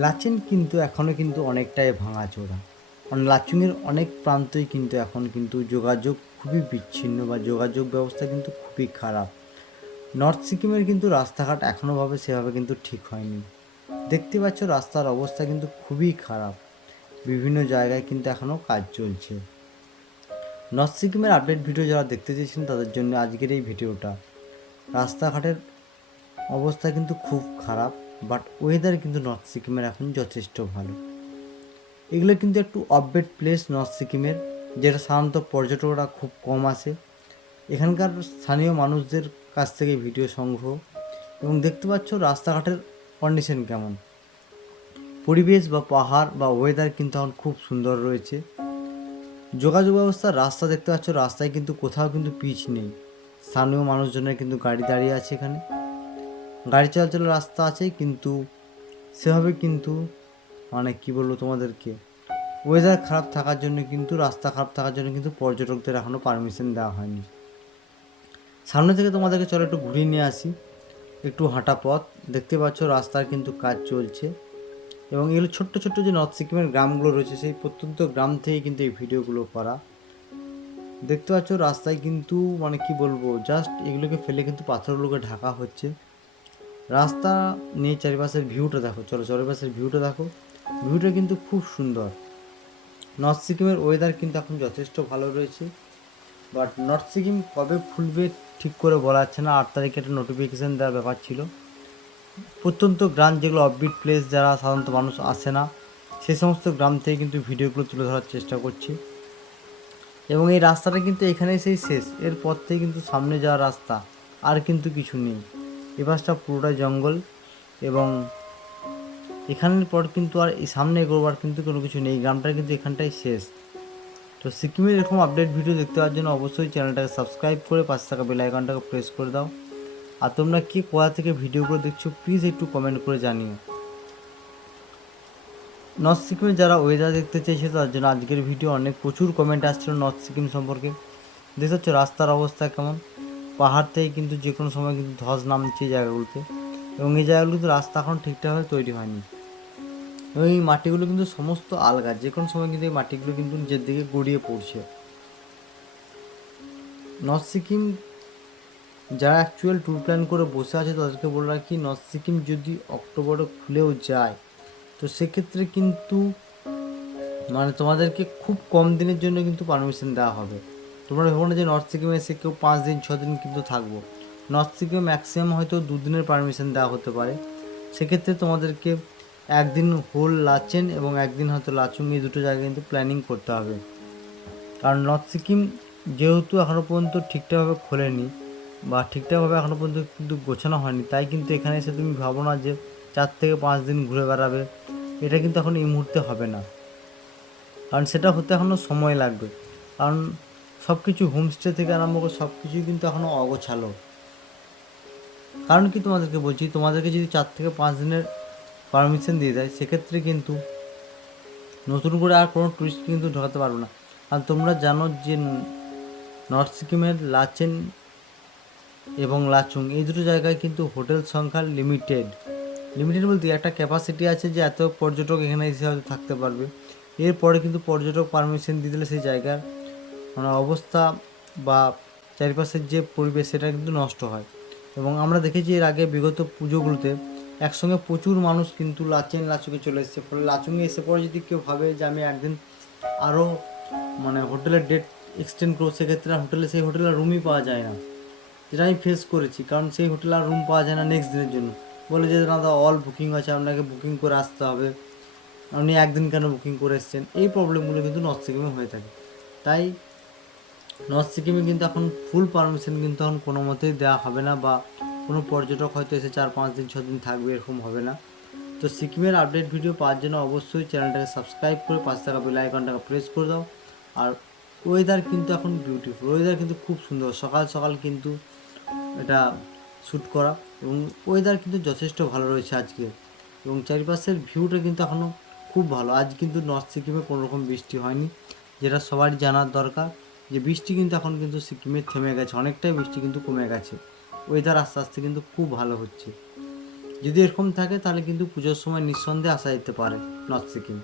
লাচেন কিন্তু এখনও কিন্তু অনেকটাই ভাঙাচোরা। লাচুংয়ের অনেক প্রান্তই কিন্তু এখন কিন্তু যোগাযোগ খুবই বিচ্ছিন্ন বা যোগাযোগ ব্যবস্থা কিন্তু খুবই খারাপ। নর্থ সিকিমের কিন্তু রাস্তাঘাট এখনোভাবে সেভাবে কিন্তু ঠিক হয়নি। দেখতে পাচ্ছ রাস্তার অবস্থা কিন্তু খুবই খারাপ। বিভিন্ন জায়গায় কিন্তু এখনও কাজ চলছে। নর্থ সিকিমের আপডেট ভিডিও যারা দেখতে চেয়েছেন তাদের জন্য আজকের এই ভিডিওটা। রাস্তাঘাটের অবস্থা কিন্তু খুব খারাপ, বাট ওয়েদার কিন্তু নর্থ সিকিমের এখন যথেষ্ট ভালো। এগুলো কিন্তু একটু আপডেট প্লেস নর্থ সিকিমের, যেটা সাধারণত পর্যটকরা খুব কম আসে। এখানকার স্থানীয় মানুষদের কাছ থেকে ভিডিও সংগ্রহ। এবং দেখতে পাচ্ছ রাস্তাঘাটের কন্ডিশন কেমন। পরিবেশ বা পাহাড় বা ওয়েদার কিন্তু এখন খুব সুন্দর রয়েছে। যোগাযোগ ব্যবস্থার রাস্তা দেখতে পাচ্ছ, রাস্তায় কিন্তু কোথাও কিন্তু পিচ নেই। স্থানীয় মানুষজনের কিন্তু গাড়ি দাঁড়িয়ে আছে এখানে, গাড়ি চলাচলের রাস্তা আছে, কিন্তু সেভাবে কিন্তু মানে কি বলবো তোমাদেরকে, ওয়েদার খারাপ থাকার জন্য কিন্তু রাস্তা খারাপ থাকার জন্য কিন্তু পর্যটকদের এখনও পারমিশন দেওয়া হয়নি। সামনে থেকে তোমাদেরকে চলো একটু ঘুরিয়ে নিয়ে আসি। একটু হাঁটা পথ দেখতে পাচ্ছ, রাস্তার কিন্তু কাজ চলছে। এবং এগুলো ছোট্ট ছোট্ট যে নর্থ সিকিমের গ্রামগুলো রয়েছে, সেই প্রত্যন্ত গ্রাম থেকে কিন্তু এই ভিডিওগুলো করা। দেখতে পাচ্ছ রাস্তায় কিন্তু মানে কি বলবো, জাস্ট এগুলোকে ফেলে কিন্তু পাথরগুলোকে ঢাকা হচ্ছে। রাস্তা নিয়ে চারিপাশের ভিউটা দেখো, চলো চারিপাশের ভিউটা দেখো। ভিউটা কিন্তু খুব সুন্দর। নর্থ সিকিমের ওয়েদার কিন্তু এখন যথেষ্ট ভালো রয়েছে। বাট নর্থ সিকিম কবে খুলবে ঠিক করে বলা যাচ্ছে না। 8 তারিখে একটা নোটিফিকেশান দেওয়ার ব্যাপার ছিল। প্রত্যন্ত গ্রাম যেগুলো অফবিট প্লেস, যারা সাধারণত মানুষ আসে না, সেই সমস্ত গ্রাম থেকে কিন্তু ভিডিওগুলো তুলে ধরার চেষ্টা করছি। এবং এই রাস্তাটা কিন্তু এখানেই সেই শেষ, এরপর থেকে কিন্তু সামনে যাওয়ার রাস্তা আর কিন্তু কিছু নেই। এ পাশটা পুরোটাই জঙ্গল, এবং এখানের পর কিন্তু আর এই সামনে এগোবার কিন্তু কোনো কিছু নেই। গ্রামটা কিন্তু এখানটাই শেষ। তো সিকিমের এরকম আপডেট ভিডিও দেখতে পাওয়ার জন্য অবশ্যই চ্যানেলটাকে সাবস্ক্রাইব করে পাশে থাকা বেল আইকনটাকে প্রেস করে দাও। আর তোমরা কি কোথা থেকে ভিডিওগুলো দেখছো প্লিজ একটু কমেন্ট করে জানিও। নর্থ সিকিমে যারা ওয়েদার দেখতে চাইছে তার জন্য আজকের ভিডিও অনেক প্রচুর কমেন্ট আসছিল নর্থ সিকিম সম্পর্কে। দেখতে পাচ্ছ রাস্তার অবস্থা কেমন। পাহাড় থেকে কিন্তু যে কোনো সময় কিন্তু ধস নামছে এই জায়গাগুলোতে, এবং এই জায়গাগুলো কিন্তু রাস্তা এখন ঠিকঠাকভাবে তৈরি হয়নি। এবং এই মাটিগুলো কিন্তু সমস্ত আলগা, যে কোনো সময় কিন্তু এই মাটিগুলো কিন্তু নিজের দিকে গড়িয়ে পড়ছে। নর্থ সিকিম যারা অ্যাকচুয়াল ট্যুর প্ল্যান করে বসে আছে তাদেরকে বলে রাখি, নর্থ সিকিম যদি অক্টোবরে খুলেও যায় তো সেক্ষেত্রে কিন্তু মানে তোমাদেরকে খুব কম দিনের জন্য কিন্তু পারমিশন দেওয়া হবে। তোমরা ভেবো না যে নর্থ সিকিমে এসে কেউ 5 দিন 6 দিন কিন্তু থাকবো। নর্থ সিকিমে ম্যাক্সিমাম হয়তো 2 দিনের পারমিশন দেওয়া হতে পারে। সেক্ষেত্রে তোমাদেরকে একদিন হোল লাচেন এবং একদিন হয়তো লাচুং, এই দুটো জায়গায় কিন্তু প্ল্যানিং করতে হবে। কারণ নর্থ সিকিম যেহেতু এখনও পর্যন্ত ঠিকঠাকভাবে খোলেনি বা ঠিকঠাকভাবে এখনও পর্যন্ত কিন্তু গোছানো হয়নি, তাই কিন্তু এখানে এসে তুমি ভাবো না যে 4 থেকে 5 দিন ঘুরে বেড়াবে। এটা কিন্তু এখন এই মুহূর্তে হবে না, কারণ সেটা হতে এখনও সময় লাগবে। কারণ সব কিছু হোমস্টে থেকে আরম্ভ করে সব কিছুই কিন্তু এখনও অগোছালো। কারণ কি তোমাদেরকে বলছি, তোমাদেরকে যদি 4 থেকে 5 দিনের পারমিশন দিয়ে দেয় সেক্ষেত্রে কিন্তু নতুন করে আর কোনো টুরিস্ট কিন্তু ঢোকাতে পারবে না। আর তোমরা জানো যে নর্থ সিকিমের লাচেন এবং লাচুং এই দুটো জায়গায় কিন্তু হোটেল সংখ্যা লিমিটেড। লিমিটেড বলতে একটা ক্যাপাসিটি আছে যে এত পর্যটক এখানে এসে হয়তো থাকতে পারবে। এরপরে কিন্তু পর্যটক পারমিশন দিয়ে দিলে সেই জায়গার মানে অবস্থা বা চারিপাশের যে পরিবেশ সেটা কিন্তু নষ্ট হয়। এবং আমরা দেখেছি এর আগে বিগত পুজোগুলোতে একসঙ্গে প্রচুর মানুষ কিন্তু লাচেন লাচুংয়ে চলে এসেছে। ফলে লাচুংয়ে এসে পরে যদি কেউ ভাবে যে আমি একদিন আরও মানে হোটেলের ডেট এক্সটেন্ড করবো, সেক্ষেত্রে হোটেলে সেই হোটেলের রুমই পাওয়া যায় না, যেটা আমি ফেস করেছি। কারণ সেই হোটেলে আর রুম পাওয়া যায় না নেক্সট দিনের জন্য। বলে যে দাদা অল বুকিং আছে, আপনাকে বুকিং করে আসতে হবে, আপনি একদিন কেন বুকিং করে এসেছেন। এই প্রবলেমগুলো কিন্তু নর্থ সিকিমে হয়ে থাকে। তাই নর্থ সিকিমে কিন্তু এখন ফুল পারমিশন কিন্তু এখন কোনো মতেই দেওয়া হবে না, বা কোনো পর্যটক হয়তো এসে 4-5 দিন 6 দিন থাকবে এরকম হবে না। তো সিকিমের আপডেট ভিডিও পাওয়ার জন্য অবশ্যই চ্যানেলটাকে সাবস্ক্রাইব করে পাশে থাকা বেল আইকনটাকে প্রেস করে দাও। আর ওয়েদার কিন্তু এখন বিউটিফুল, ওয়েদার কিন্তু খুব সুন্দর। সকাল সকাল কিন্তু এটা শ্যুট করা, এবং ওয়েদার কিন্তু যথেষ্ট ভালো রয়েছে আজকে। এবং চারিপাশের ভিউটা কিন্তু এখনও খুব ভালো। আজ কিন্তু নর্থ সিকিমে কোনো রকম বৃষ্টি হয়নি, যেটা সবারই জানার দরকার যে বৃষ্টি কিন্তু এখন কিন্তু সিকিমে থেমে গেছে, অনেকটাই বৃষ্টি কিন্তু কমে গেছে। ওয়েদার আস্তে আস্তে কিন্তু খুব ভালো হচ্ছে। যদি এরকম থাকে তাহলে কিন্তু পুজোর সময় নিঃসন্দেহে আসা যেতে পারে নর্থ সিকিম।